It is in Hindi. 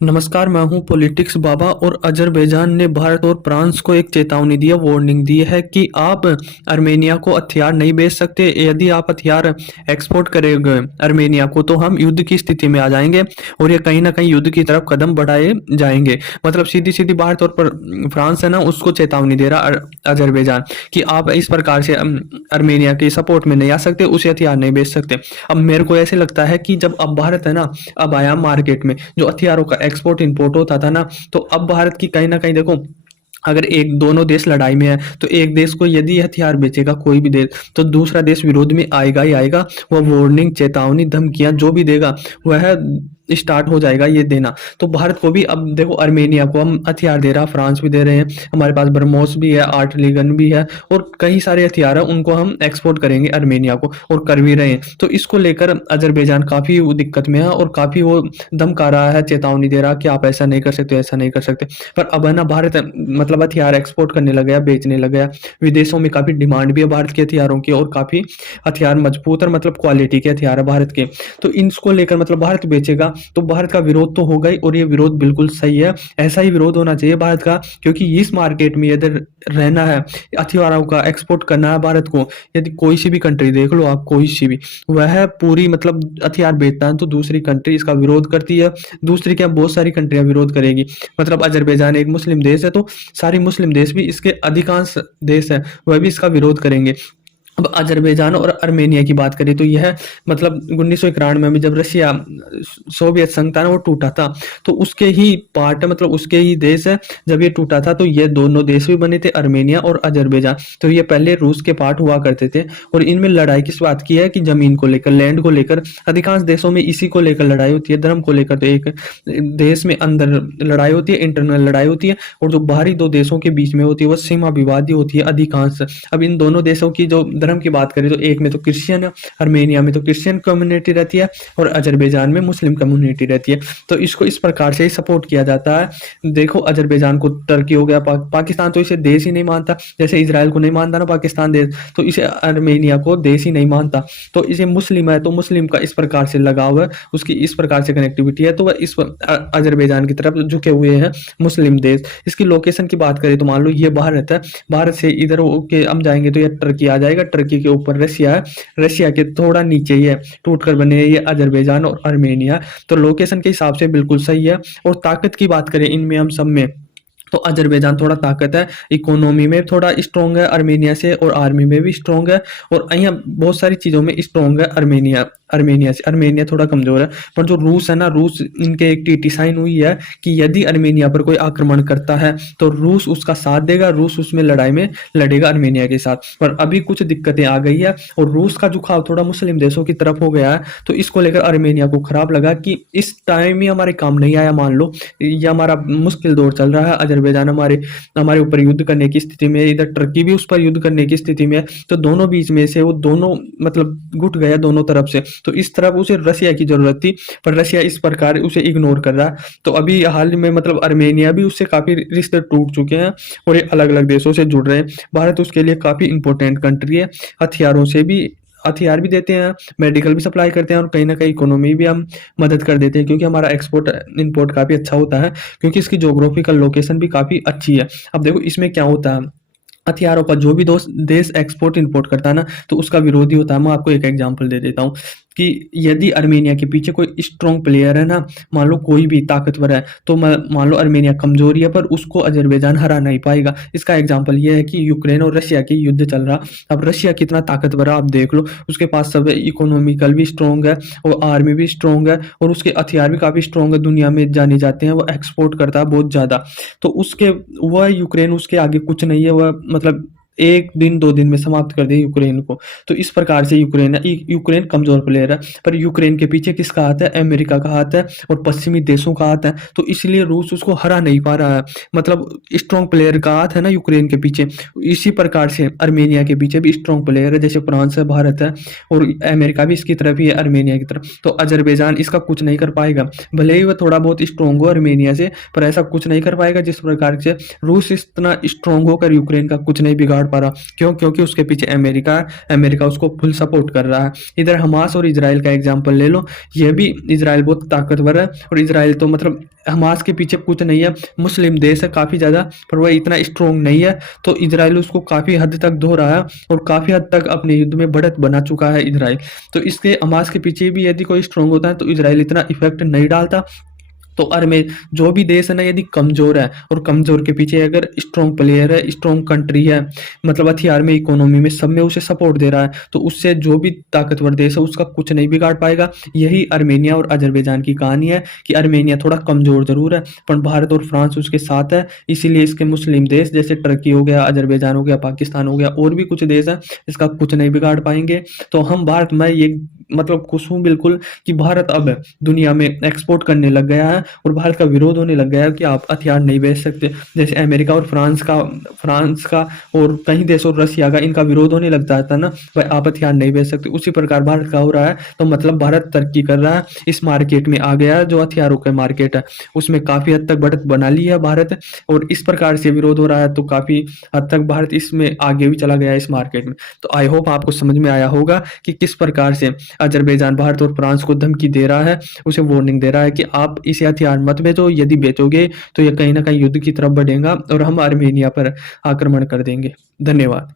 नमस्कार, मैं हूँ पॉलिटिक्स बाबा और अज़रबैजान ने भारत और फ्रांस को एक चेतावनी दी है, वार्निंग दी है कि आप अर्मेनिया को हथियार नहीं बेच सकते। यदि आप हथियार एक्सपोर्ट करेंगे अर्मेनिया को तो हम युद्ध की स्थिति में आ जाएंगे और ये कहीं न कहीं युद्ध की तरफ कदम बढ़ाए जाएंगे। मतलब सीधी-सीधी भारत और फ्रांस है ना उसको चेतावनी दे रहा अज़रबैजान कि आप इस प्रकार से अर्मेनिया के सपोर्ट में नहीं आ सकते, उसे हथियार नहीं बेच सकते। अब मेरे को ऐसे लगता है कि जब अब भारत है ना, अब आया मार्केट में जो हथियारों का एक्सपोर्ट इंपोर्ट होता था ना, तो अब भारत की कहीं ना कहीं देखो, अगर एक दोनों देश लड़ाई में है तो एक देश को यदि हथियार बेचेगा कोई भी देश तो दूसरा देश विरोध में आएगा ही आएगा। वह वार्निंग, चेतावनी, धमकियां जो भी देगा वह स्टार्ट हो जाएगा ये देना। तो भारत को भी अब देखो, अर्मेनिया को हम हथियार दे रहा, फ्रांस भी दे रहे हैं, हमारे पास ब्रह्मोस भी है, आर्टिलरी गन भी है और कई सारे हथियार है, उनको हम एक्सपोर्ट करेंगे अर्मेनिया को और कर भी रहे हैं। तो इसको लेकर अजरबैजान काफी दिक्कत में है और काफी वो धमका रहा है, चेतावनी दे रहा कि आप ऐसा नहीं कर सकते, ऐसा नहीं कर सकते। पर अब है ना, भारत मतलब हथियार एक्सपोर्ट करने लग गया, बेचने लग गया। विदेशों में काफी डिमांड भी है भारत के हथियारों की और काफी हथियार मजबूत और मतलब क्वालिटी के हथियार है भारत के। तो इनको लेकर मतलब भारत बेचेगा तो भारत का विरोध तो होगा ही और ये विरोध बिल्कुल सही है। ऐसा ही विरोध होना चाहिए भारत का, क्योंकि इस मार्केट में यदि रहना है, हथियारों का एक्सपोर्ट करना है भारत को, यदि कोई सी भी कंट्री देख लो आप, कोई सी भी, वह पूरी मतलब हथियार बेचता है तो दूसरी कंट्री इसका विरोध करती है। दूसरी क्या, बहुत सारी कंट्रियां विरोध करेगी। मतलब अजरबैजान एक मुस्लिम देश है तो सारी मुस्लिम देश भी, इसके अधिकांश देश है वह भी इसका विरोध करेंगे। अब अजरबैजान और अर्मेनिया की बात करें तो यह मतलब 1991 में जब रशिया सोवियत संघ था ना वो टूटा था, तो उसके ही पार्ट है, मतलब उसके ही देश है। जब ये टूटा था तो ये दोनों देश भी बने थे, अर्मेनिया और अजरबैजान। तो ये पहले रूस के पार्ट हुआ करते थे और इनमें लड़ाई किस बात की है कि जमीन को लेकर, लैंड को लेकर। अधिकांश देशों में इसी को लेकर लड़ाई होती है, धर्म को लेकर तो एक देश में अंदर लड़ाई होती है, इंटरनल लड़ाई होती है, और जो बाहरी दो देशों के बीच में होती है वो सीमा विवाद ही होती है अधिकांश। अब इन दोनों देशों की जो धर्म की बात करें तो एक में तो क्रिश्चियन है, अर्मेनिया में तो क्रिश्चियन कम्युनिटी रहती है और अजरबैजान में मुस्लिम कम्युनिटी रहती है। तो इसको इस प्रकार से ही सपोर्ट किया जाता है। देखो, अजरबैजान को टर्की हो गया, पाकिस्तान तो इसे देश ही नहीं मानता, जैसे इसराइल को नहीं मानता ना पाकिस्तान देश, तो इसे अर्मेनिया को देश ही नहीं मानता। तो इसे मुस्लिम है तो मुस्लिम का इस प्रकार से लगाव है, उसकी इस प्रकार से कनेक्टिविटी है, तो वह इस अजरबैजान की तरफ झुके हुए हैं मुस्लिम देश। इसकी लोकेशन की बात करें तो मान लो ये भारत है, भारत से इधर के हम जाएंगे तो ये टर्की आ जाएगा, टर्की के ऊपर रशिया है, रशिया के थोड़ा नीचे ही है, टूट कर बने ये अजरबैजान और अर्मेनिया। तो लोकेशन के हिसाब से बिल्कुल सही है। और ताकत की बात करें इनमें हम सब में, तो अजरबैजान थोड़ा ताकत है, इकोनॉमी में थोड़ा स्ट्रॉन्ग है अर्मेनिया से, और आर्मी में भी स्ट्रॉन्ग है, और यहाँ बहुत सारी चीजों में स्ट्रॉन्ग है अर्मेनिया अर्मेनिया से। अर्मेनिया थोड़ा कमजोर है। पर जो रूस है ना, रूस, इनके एक ट्रीटी साइन हुई है कि यदि अर्मेनिया पर कोई आक्रमण करता है तो रूस उसका साथ देगा, रूस उसमें लड़ाई में लड़ेगा अर्मेनिया के साथ। पर अभी कुछ दिक्कतें आ गई है और रूस का झुकाव थोड़ा मुस्लिम देशों की तरफ हो गया है, तो इसको लेकर अर्मेनिया को खराब लगा कि इस टाइम ही हमारे काम नहीं आया। मान लो ये हमारा मुश्किल दौर चल रहा है, अजरबैजान हमारे हमारे ऊपर युद्ध करने की स्थिति में है, इधर टर्की भी उस पर युद्ध करने की स्थिति में है, तो दोनों बीच में से वो दोनों मतलब गुट गया दोनों तरफ से। तो इस तरफ उसे रशिया की जरूरत थी, पर रशिया इस प्रकार उसे इग्नोर कर रहा है। तो अभी हाल में मतलब अर्मेनिया भी उससे काफी रिश्ते टूट चुके हैं और ये अलग अलग देशों से जुड़ रहे हैं। भारत उसके लिए काफी इंपॉर्टेंट कंट्री है, हथियारों से भी, हथियार भी देते हैं, मेडिकल भी सप्लाई करते हैं और कहीं ना कहीं इकोनॉमी भी हम मदद कर देते हैं, क्योंकि हमारा एक्सपोर्ट इंपोर्ट काफी अच्छा होता है, क्योंकि इसकी ज्योग्राफिकल लोकेशन भी काफी अच्छी है। अब देखो इसमें क्या होता है, हथियारों का जो भी देश एक्सपोर्ट इंपोर्ट करता है ना, तो उसका विरोधी होता है। मैं आपको एक एग्जांपल दे देता हूँ कि यदि अर्मेनिया के पीछे कोई स्ट्रॉन्ग प्लेयर है ना, मान लो कोई भी ताकतवर है, तो मान लो अर्मेनिया कमजोरी है पर उसको अजरबैजान हरा नहीं पाएगा। इसका एग्जांपल ये है कि यूक्रेन और रशिया की युद्ध चल रहा। अब रशिया कितना ताकतवर है आप देख लो, उसके पास सब इकोनॉमिकल भी स्ट्रॉन्ग है और आर्मी भी स्ट्रॉन्ग है और उसके हथियार भी काफी स्ट्रॉन्ग है, दुनिया में जाने जाते हैं, वो एक्सपोर्ट करता है बहुत ज्यादा। तो उसके, वह यूक्रेन उसके आगे कुछ नहीं है, वह मतलब एक दिन दो दिन में समाप्त कर दे यूक्रेन को। तो इस प्रकार से यूक्रेन है, यूक्रेन कमजोर प्लेयर है, पर यूक्रेन के पीछे किसका हाथ है, अमेरिका का हाथ है और पश्चिमी देशों का हाथ है। तो इसलिए रूस उसको हरा नहीं पा रहा है, मतलब स्ट्रॉन्ग प्लेयर का हाथ है ना यूक्रेन के पीछे। इसी प्रकार से अर्मेनिया के पीछे भी स्ट्रॉन्ग प्लेयर है, जैसे फ्रांस है, भारत है और अमेरिका भी इसकी तरफ ही है, अर्मेनिया की तरफ। तो अजरबैजान इसका कुछ नहीं कर पाएगा, भले ही वह थोड़ा बहुत स्ट्रॉन्ग हो अर्मेनिया से, पर ऐसा कुछ नहीं कर पाएगा जिस प्रकार से रूस इतना स्ट्रॉन्ग होकर यूक्रेन का कुछ नहीं बिगाड़ बिगाड़ पा रहा। क्यों? क्योंकि उसके पीछे अमेरिका है, अमेरिका उसको फुल सपोर्ट कर रहा है। इधर हमास और इजराइल का एग्जाम्पल ले लो, ये भी इजराइल बहुत ताकतवर है और इजराइल तो मतलब हमास के पीछे कुछ नहीं है, मुस्लिम देश है काफ़ी ज़्यादा, पर वह इतना स्ट्रोंग नहीं है। तो इजराइल उसको काफ़ी हद तक धो रहा है और काफ़ी हद तक अपने युद्ध में बढ़त बना चुका है इजराइल। तो इसके हमास के पीछे भी यदि कोई स्ट्रोंग होता है तो इजराइल इतना इफेक्ट नहीं डालता। तो में जो भी देश है ना यदि कमजोर है और कमजोर के पीछे अगर स्ट्रॉन्ग प्लेयर है, स्ट्रॉन्ग कंट्री है, मतलब हथियार में, इकोनॉमी में, सब में उसे सपोर्ट दे रहा है, तो उससे जो भी ताकतवर देश है उसका कुछ नहीं बिगाड़ पाएगा। यही अर्मेनिया और अजरबैजान की कहानी है कि अर्मेनिया थोड़ा कमजोर जरूर है पर भारत और फ्रांस उसके साथ है, इसीलिए इसके मुस्लिम देश जैसे टर्की हो गया, अजरबैजान हो गया, पाकिस्तान हो गया और भी कुछ देश हैं इसका कुछ नहीं बिगाड़ पाएंगे। तो हम भारत में ये मतलब खुश हूँ बिल्कुल कि भारत अब दुनिया में एक्सपोर्ट करने लग गया है और भारत का विरोध होने लग गया है कि आप हथियार नहीं बेच सकते। जैसे अमेरिका और फ्रांस का और कई देशों, रशिया का, इनका विरोध होने लग जाता है ना, भाई आप हथियार नहीं बेच सकते, उसी प्रकार भारत का हो रहा है। तो मतलब भारत तरक्की कर रहा है, इस मार्केट में आ गया है जो हथियारों का मार्केट है, उसमें काफी हद तक बढ़त बना ली है भारत। और इस प्रकार से विरोध हो रहा है तो काफी हद तक भारत इसमें आगे भी चला गया है इस मार्केट में। तो आई होप आपको समझ में आया होगा कि किस प्रकार से अजरबैजान भारत और फ्रांस को धमकी दे रहा है, उसे वार्निंग दे रहा है कि आप इसे हथियार मत बेचो, यदि बेचोगे तो ये कहीं ना कहीं युद्ध की तरफ बढ़ेगा और हम आर्मेनिया पर आक्रमण कर देंगे। धन्यवाद।